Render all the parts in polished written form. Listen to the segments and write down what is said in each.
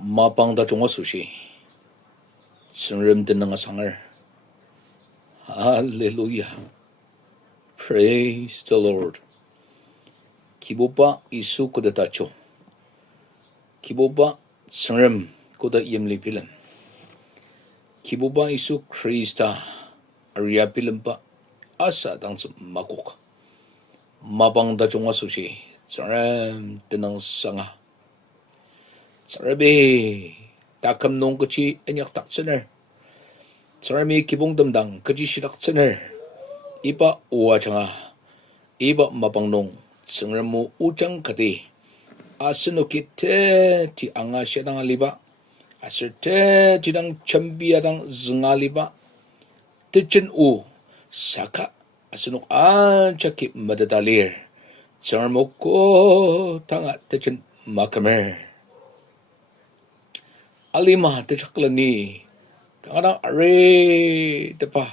마방다 종어수시 성름 듣는 상을 할렐루야 Praise the Lord 기보바 이수 고다다초 기보바 성름 고다 임리필름 기보바 이수 크리스타 아리아 필름바 아사 당스 마고가 마방다 종어수시 성름 듣는 상아 사람이 딱함 농 그치 애녁 닥천을 사람이 기봉 담당 그치 시닥천을 이바 오아정아 이바 마방농 성을무 우장가디 아스노키 테티 앙아시당 알리바 아슬 테티당 천비야당 증알리바 뜻진 우 사카 아스노 안차키 마다달릴 성을 먹고 당아 뜻진 마카멜 alima techaklani kana are depa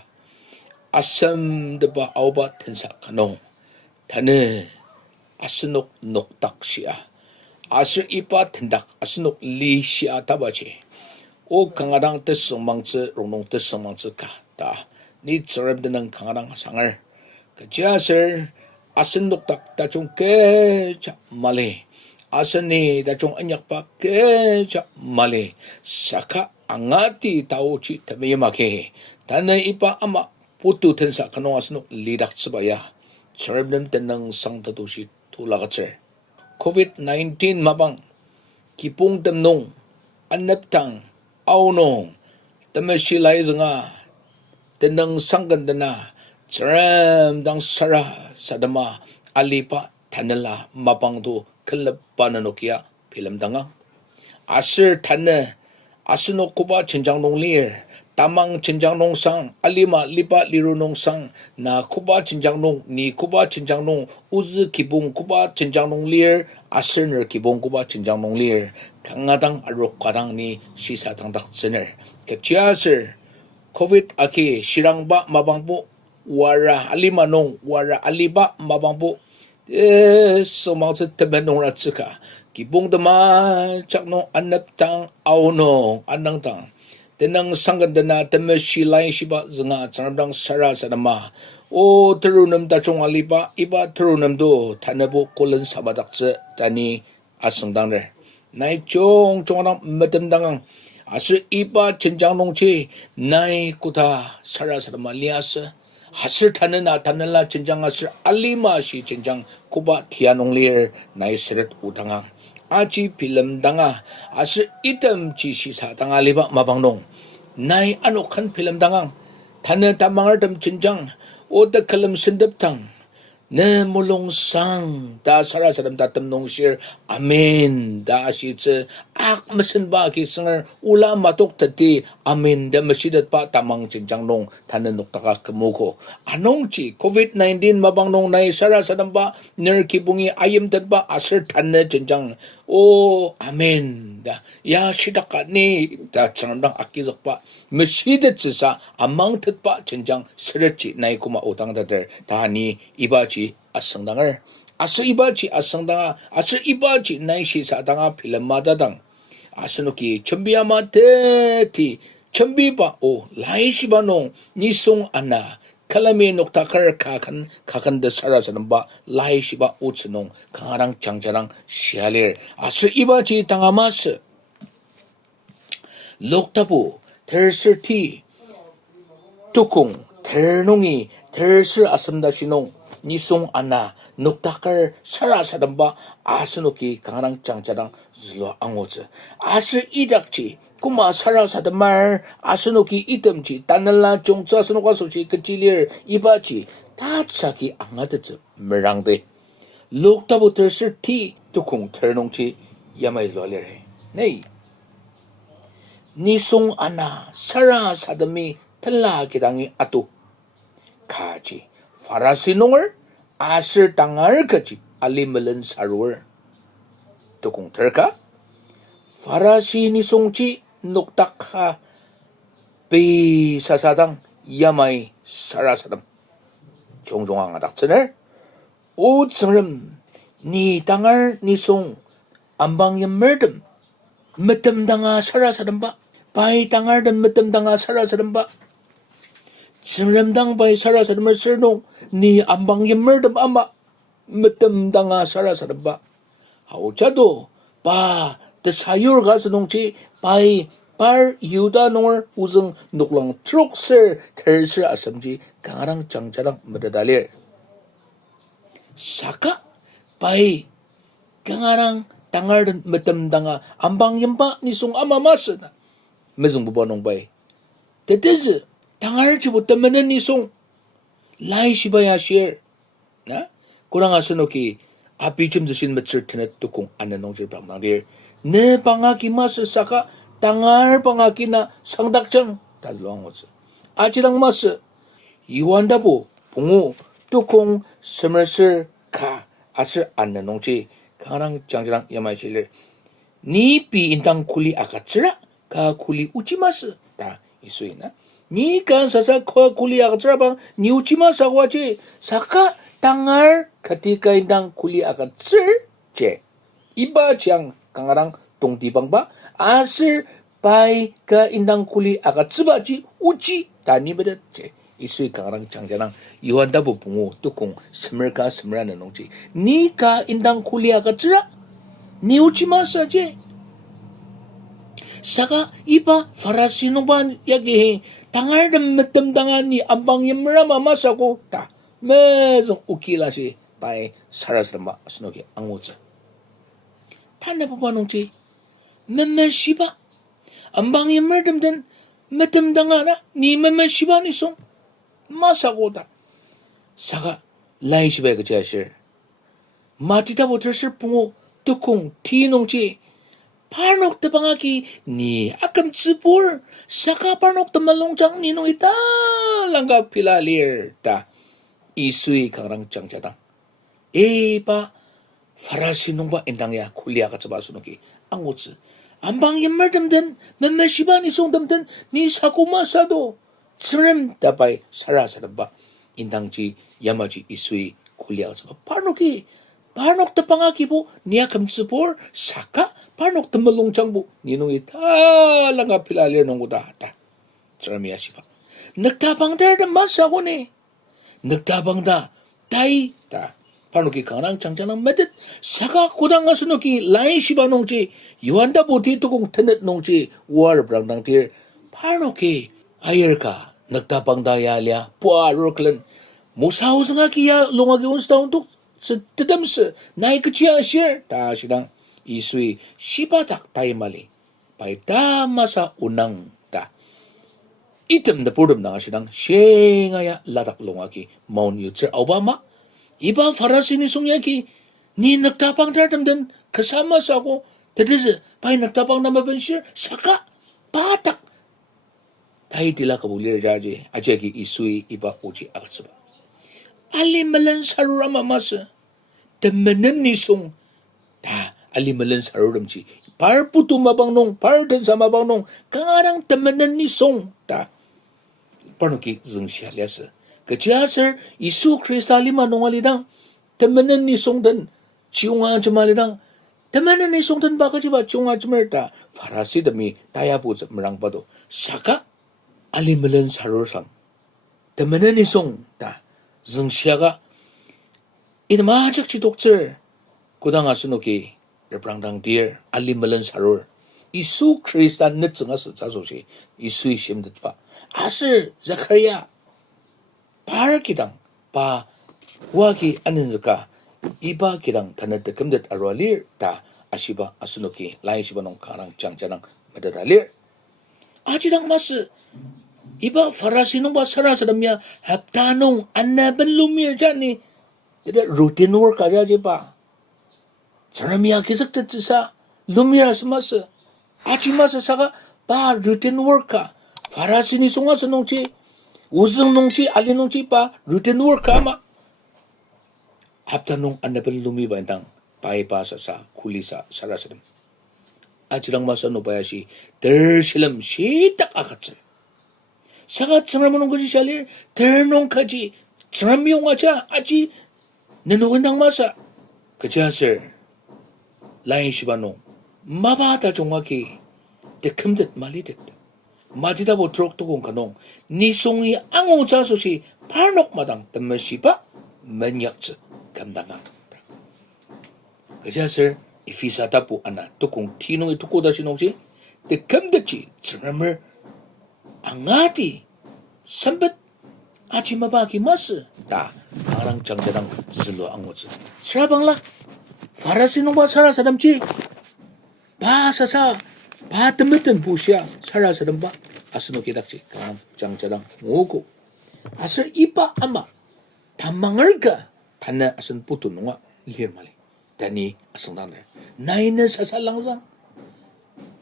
asam depa auba tensa kano tane asnok noktaksia asir ipa tendak asnok li sia tabache o kangadang tesmangse ronong tesmangse ka ta ni tsarab denang kangadang sangar kajaser asnok tak ta chungke cha male asani dachong anyak pa keja male saka angati tauchi tamiyamake tana ipa ama putu tensa kanong asno lidak sabaya charabnem tenang sangtatusi tulagatse COVID-19 mabang kipung temnong anaptang aunong tamasilay nga tenang sanggandana charam dang sara sadama alipa tanala mabangdo 클럽 바나노키야 필름당아 아슬 탄네 아스노코바 진장농리 따망 진장농상 알리마 리바 리루농상 나 쿠바 진장농 니 쿠바 진장농 우즈 기봉 쿠바 진장농리 아슬너 기봉 쿠바 진장농리 강가당 알록가당 니 시사당닥 즈늘 캡치아슬 코비드 아키 시랑바 마방보 와라 알리마농 와라 알리바 마방보 somaut tebenong ratsika kibong dama chakno anaptang aunong anangtang tenang sanggandana temeshilay shiba zanga charabdang sara sanama o terunam dachong aliba iba terunam do tanabu kolen sabadakse tani asangdang re nai chong chongang medemdangang asu iba chenjangnongchi nai kuta sara sanama liasa 하슬 타는나 타는라 진장 하슬 알리마시 진장 쿠바 티아농리엘 나이스렛 우당아 아지 필름당아 아슬 이듬 지시사 당알리바 마방농 나이 아노칸 필름당아 타는 담망을 덤 진장 오더 칼럼 신답당 내 물롱상 다 사라 사람 다 덤농실 아멘 다 아시츠 악 무슨 바 기승을 울라 마독 뜻디 아멘 다 마시듯 바 담망 진장농 타는 녹다가 그모고 아농지 코비드-19 마방농 나이 사라 사람 바 너기봉이 아임 뜻바 아슬 탄네 진장 오 아멘 야 시닥가니 다 정당 아끼적 바 마시듯 지사 암망 뜻바 진장 스르치 나이 고마 오당다들 다니 이바지 아성당을 아스 이바지 아성당아 아스 이바지 나이시 사당아 필름마다당 아스노키 천비야마 테티 천비바 오 라이시바농 니송 안나 칼라미 녹타칼 카칸데 사라사는 바 라이시바 오츠농 강아랑 장자랑 시알릴 아스 이바지 당아마스 록타부 텔스티 뚜콩 텔농이 텔스 아슴다시농 니송 안나 녹타칼 사라사담바 아스노키 강아랑 장자랑 줄로 앙오즈 아스 이닥지 꾸마 사라사담말 아스노키 이듬지 따날라 종자스노가 소시 그찔릴 이바지 다차기 앙아드즈 메랑베 록타부터 스티 뚜콩 텔농치 야마이즈로알레레 네이 니송 안나 사라사담이 텔라기당이 아또 가지 파라시농을 아슬 땅을 거지 알리멜은 사루얼 또공 terka 파라시니 송지 녹닥하 비 사사당 야마이 사라사람 종종왕아 닥천을 오츠름 니 땅을 니송 안방연 멀듬 mattamdanga sarasadamba pai tangardan mattamdanga sarasadamba singramdang pai sarasadamba sernong ni ambang yemerdam ama mattamdanga sarasadamba hauchado pa the sayur gasanongchi pai par yuda nor uzeng nuklang trukser terser asamji kangarang changcharang madadalir saka pai kangarang tangar dan mattamdanga ambang yempa nisung ama masana mezung bubanong bai tetez tangar chibu tamanan nisung lai shibaya share na kurang asanoki api chim zasin matsir tenet tukung ananong jibang nangdir ne pangaki mas saka tangar pangaki na sangdakchang tadluang wotsa achilang mas iwandabo pungu tukung semerser ka asir ananong ji kangarang 장자랑 야마실레 니비 인당 쿨리 아가츠라 가 쿨리 우치마스 다 이수이나 니간 사사 코 쿨리 아가츠라 방 니우치마스 하고지 사카 땅알 ketika 인당 쿨리 아가츠 제 이바장 kangarang 동디방바 아슬 바이 가 인당 쿨리 아가츠바지 우치 다니베데 제 이수이 kangarang 장자랑 이완다부 붕우 뚜콩 스물가 스물하는 농지 니가 인당 쿨리아가 쯔라 니우치마사제 사가 이바 파라시노반 야기 당알든 맷담당하니 안방염라마 마사고 다 매정 우킬라시 바이 사라스마 스노기 앙우자 탄네부바 농지 맴매시바 안방염물듬든 맷담당하나 니 맴매시바니송 마사고다 사가 라이시바의 그 자실 마티다 보틀실 붕어 뚜콩 티농지 파녹 대방아기 니 아끔 츠볼 사가 파녹 대말롱장 니농이다 랑가 필라리르다 이수이 강랑 장자당 에바 파라시농바 엔당야 쿨리아가 잡아서노기 앙오츠 안방에 말듬든 맴매시바니 송듬든 니 사고마사도 츠렘 다바이 사라사라바 인당지 야마지 이수이 쿨리아가 파녹이 파녹 다방아기보 니아캄 츠볼 사카 파녹 다말롱장보 니농이 탈랑가 필라리르 농고다 다 츠렘이야시바 늑다방다르 마사고네 늑다방다 다이 다 파녹이 강랑 장장랑 메듯 사가 고당가스 노기 라인 시바 농지 요한다 보티 토공 테넷 농지 우아르 브랑당티 파녹이 아이르카 늑다방다야랴 뿌아르클런 무사우승하기야 롱하기 온스다운독 스뜨담스 나이크치아시르 다시랑 이수이 시바닥 다이말리 바이다마사 운낭다 이템다 보름 나가시랑 셴아야 라닥 롱하기 마운 유츠 오바마 이바 파라시니 송야기 니 늑다방 다듬든 kasama sa ako tadis pay nagtabang na mabensyir saka patak tayo tila kabulir jaji ajagi isui iba uji aksaba alimalan sarurama masa tamanan nisong ta alimalan saruram chi par putu mabang nong par dan sa mabang nong kangarang tamanan nisong ta parno ki zeng siya liasa kajasar isu krista lima nong alidang tamanan nisong dan ciunga jamalidang tamanan nisong dan baka jiba ciunga jamalita farasi demi tayabu merang pado saka alimalan sarurang tamanan nisong ta zeng siya ka ina majak ci doktor kudang asunoki reprangdang dear alimalan sarur isu krista nitsenga sa zasosi isu ishimdet pa asir Zakaria par kidang pa waki aninzaka iba kidang tanad kemdet arwalir ta asiba asunoki lain siba nong karang changjanang madadalir ajidang mas iba farasinong ba sarasadamya haptanong annaban lumir jani tidak routine work aja pa saramya kisaktet sa lumir asmasa aji masa saka pa routine work ka farasini songa sanongchi uzeng nongchi ali nongchi pa routine work ka ma haptanong annaban lumi ba intang pai pa sa kulisa sarasadam ajirang masa no bayashi tersilam sitak akatsal saka tsangramonong kaji shalir ternong kaji tsangramyong aja aji nanukandang masa kajasir lain sibanong mabata jongaki de kumdet malidet madida bo trok to kong kanong nisongi ango jaso si parnok madang temesiba menyakse kamdangan 그것을 이피사다 부 안나 tukong tinong ituko da sinongsi de kumdetchi tsngammer angati sambat aji mabaki mas ta arang 장자랑 슬로 angotsi srabangla farasinong ba sara sadamchi 바사사 바트메튼 부시야 살아서는 바 아스노 기닥지 강 장자랑 오고 아슬 이빠 아마 담망을까 단나 아슨 부투농아 리에말리 다니 아승나네 나이는 사살랑상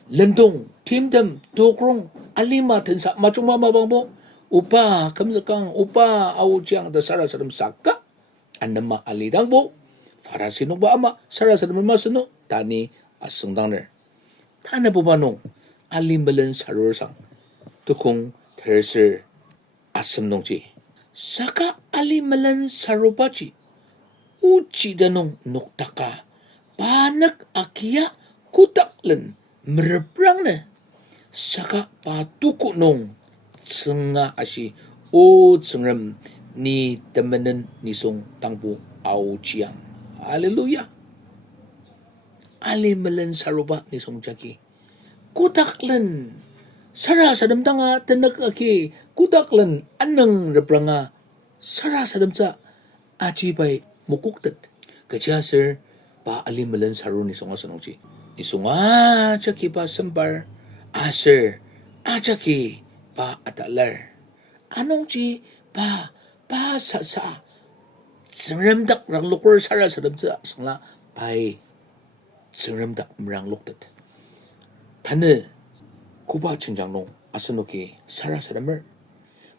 렌동 팀덤 도그롱 알리마 텐사 마중마마방보 오빠 금석강 오빠 아우지앙 더 살아서는 싹까 안남마 알리당보 파라시노 바 아마 살아서는 마스노 다니 아승당을 타네 보바농 알림벨은 사로상 tukong terser asamnongji saka alimalan sarobaji uci danong noktaka panak akia kutaklen mereprang saka patuku nong tsenga asi o tsengrem ni temenan nisong tangpu au chiang haleluya alimalan saroba nisong jaki kutaklen sara sadamdanga tenak aki kutaklen anang repranga sara sadamsa aji bai mukuktet kejasir pa alimalan saru ni songa sonongji isonga jaki pa sembar aser ajaki pa atalar anongji pa sasa sengremdak rang lukur sara sadamsa sangla bai sengremdak merang luktet tane kuba cenjangnong asanoki sara sarammer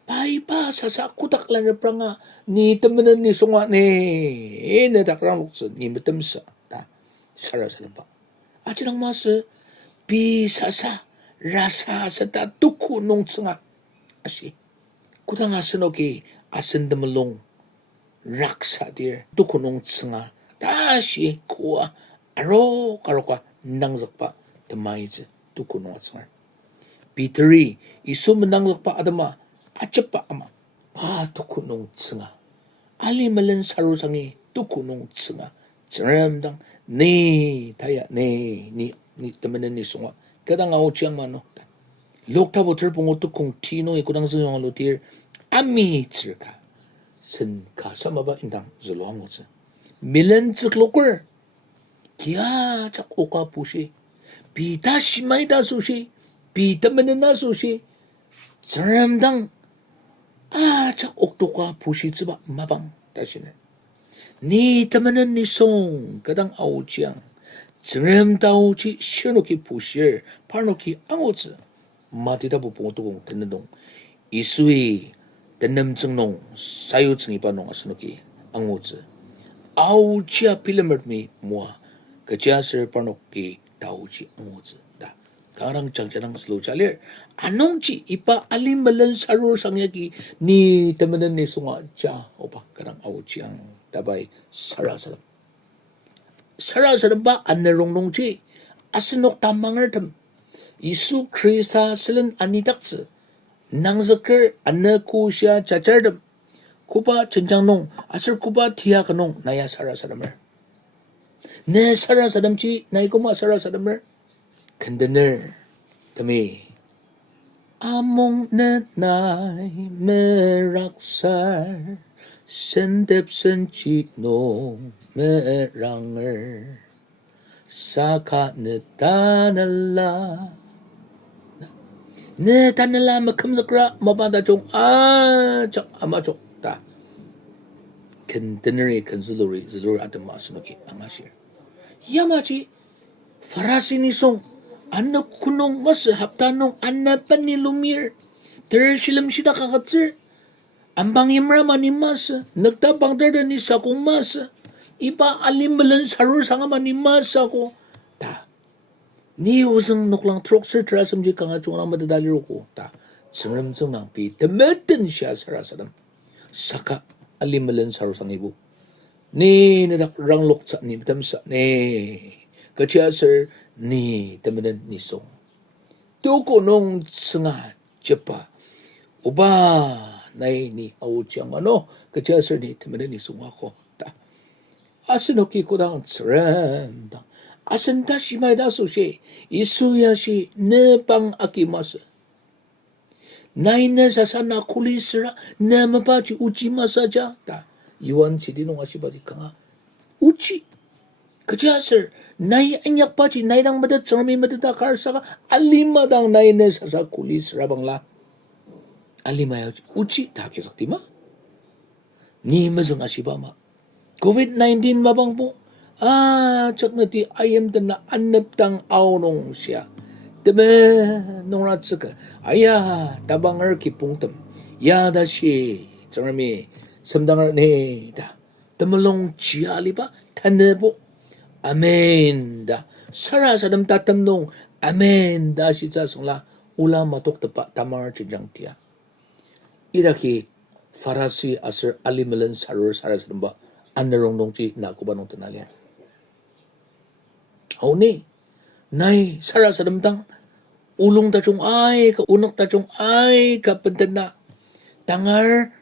paipa sasa kutaklan repranga ni temenan ni songa ne dakrang lukse ni metemsa ta sara saramba ajirang mas bi sasa rasa sata tuku nong tsenga asi kudang asanoki asendemelong raksa dir tuku nong tsenga 다시 kuwa aro karoka nangzakpa temaize tuku nong tsenga Piteri isu menang pa adama acapa ama pa tukunong tsenga ali malen sarusangi tukunong tsenga ceremdang ni taya ni temenan ni songa kadang au chiang mano lokta botel pongo tukung tino ikudang zuyong lotir ami tsirka sen ka samaba indang zuluang otse milen tsuklokur kia chak oka pushi pita shimai da sushi 비타민은 나수시 저람당 아자 옥도가 부시즈바 마방 다시네 니 타면은 니송 가당 아우지양 저람다우지 시노키 부시를 파노키 앙오즈 마디다 보봉도공 듣는동 이수이 듣는증농 사유증이 바농 아스노키 앙오즈 아우지야 필름르미 모아 그자스 파노키 다우지 앙오즈 Karang 장자랑 슬로 잘려 안농지 이빠 알림발런 사로 상약이 니 때문에 니 송아 자 오빠 karang 아우지양 다바이 사라사람 바 안내롱롱지 아스녹 담망을 담 이수 크리스타 슬은 아니닥스 낭석을 안내쿠시아 자자름 쿠바 전장농 아슬 쿠바 티아가농 나야 사라사람을 내 사라사람지 나이고마 사라사람을 Kandaner kami among nanay meraksar sendep senchino meranger saka netanala makamnakra mabanda jong chak amachok ta Kandaner kanzuluri zulur adamasunoki angashir yamachi farasini song Anak kunong mas haptanong anapan ni lumir. Tersilam sida kakatsir. Ambang imraman ni mas. Nagtabang darda ni sakong mas. Ipa alimbalan sarur sangaman ni mas ako. Ta. Ni usang nuklang trok sir trasam di kanga chungang madadaliro ko. Ta. Tsengram nang pi temetan siya sarasadam. Saka alimbalan sarur sang ibu. Ni nadak ranglok sa ni betamsa. Ni. Kaciyasar ni temenan ni song. Tuko nung senga cepa. Uba nai ni au chiang ano. Kaciyasar ni temenan ni song ako. Ta. Asan oki ko dang tsram. Asan da shi mai da so shi. Isuya shi ne pang akimasa. Naina sasana kulisra na mapachi uchi masaja. Ta. Iwan chidino nga shiba di kanga. Uchi. Kaciyasar. Nai anyak pachi nai dang madat sarami madata karsa ka alima dang nai na sasa kulis rabang la alima ya uchi ta kesak tima ni mazang asiba ma COVID-19 mabang po chak na ti ayam dan na anap tang aunong siya deme nong ratsaka aya tabangar kipung tam ya da shi sarami samdangar ne da tamalong chiya aliba tanebo Amen da. Sara sa dam tatamnong. Amen da si sa sangla. Ula matok tapa tamar chijang tia. Iraki farasi asir alimalan sarur sara sa damba. Anarong dong chi na kubanong tanalian. Hauni. Nay sara sa damtang. Ulong tachong ay ka unak tachong ay ka pentena. Tangar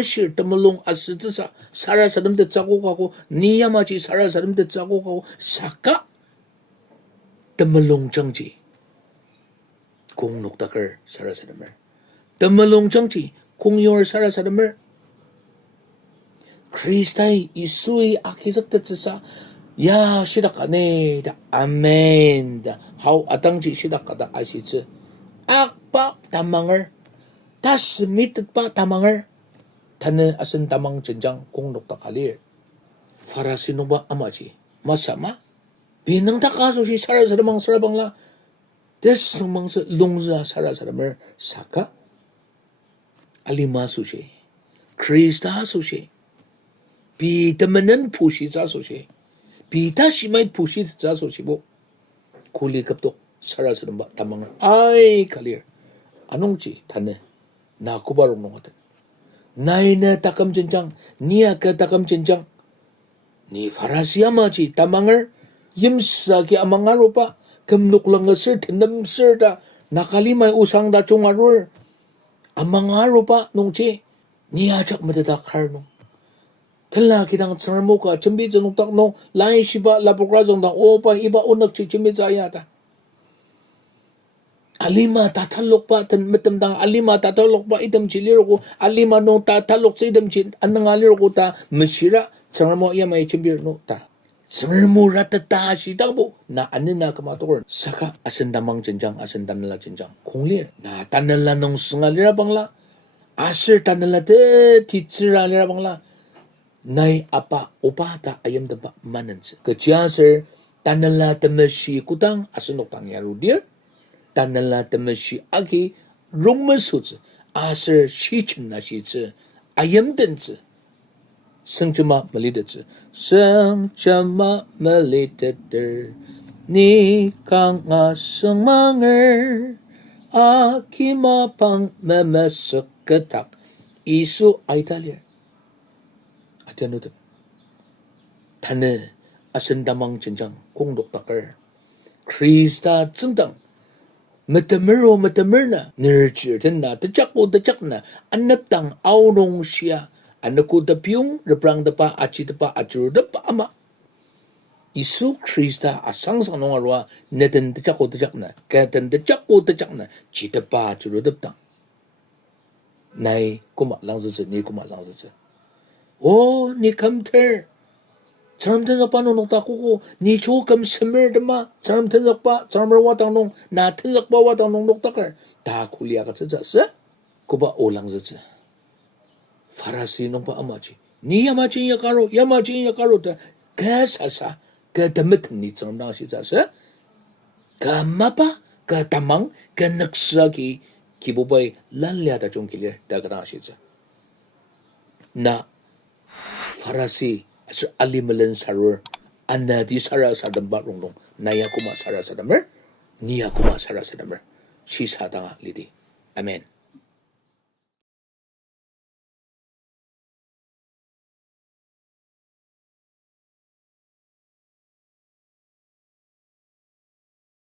shir tamalong asita sa sara sadam det sako kako niya machi sara sadam det sako kako saka tamalong changchi kung nuktakar sara sadamer tamalong changchi kung yor sara sadamer Kristai isui akisak det sa ya shidakane da amen da how atangchi shidakada asitse akpa tamangar tas mitet pa tamangar Tane asan tamang jenjang kung nukta kalir. Farasino ba amaji? Masama? Binang takaso si sara saramang sarabang la. Des namang sa lungza sara saramer saka. Alima sushi. Krista sushi. Pi tamanan pushi za sushi. Pi ta shimait pushi za sushi bo. Kuli kaptok sara saramba tamang ay kalir. Anong chi tane? Nakubarong nungatan. Naina takam jenjang, niya ka takam jenjang. Ni farasi amaji tamangar, yimsa ki amangar pa, kamnuk lang sir, tinam sir da, nakalimay usang da chungarur. Amangar pa nung chi, niya chak madatakar nung. Tala kitang tsarmo ka, chambi janong tak nung, lain shiba labukrazong dang, opa iba unak chi chambi zayata. Alima tatalok pa tan matamdang alima tatalok pa idam chiliro ko alima no tatalok sa idam chin anangaliro ko ta masira saramo iya may chimbir no ta saramo ratata si tabo na anina kamatokor saka asandamang jenjang asandanala jenjang konglir na tanala nong sungalira bangla asir tanala de titsira lira bangla nay apa upata ayam damba manans kajasir tanala tamashi kutang asunok tang yarudir Tanala tamashi agi rumasuzi asir shichin na shizi ayamdenzi sengchama malidezi sengchama malideder ni kang aseng manger akima pang memeseketak isu aitalir atanutip tane asendamang jenjang kongdok takar Krista zengdang Matamero matamerna nurture na tachak na anap tang aunong siya anako tapyong reprang dapa achi dapa achur dapa ama isu Krista asang sang nong arwa neten tachak na katan tachak na chitapa achur dapa nai kuma lang ni kuma lang oh ni kamter 사람들 아빠는 녹다고 니 조금 스멜드마 사람들 아빠 사람을 와당농 나틀 아빠 와당농 녹다걸 다 굴리아가 젖었어 고바 올랑젖어 파라시 농바 아마지 니 야마지 야가로 다 가사사 가담은 니 점나시 자서 가마바 가담망 가늑사기 기보바이 랄리아다 좀 길려 다가나시자 나 파라시 Asir alimalan sarur anda di sara sadam baronglong naya kuma sara sadamer niya kuma sara sadamer shi sadanga lidi amen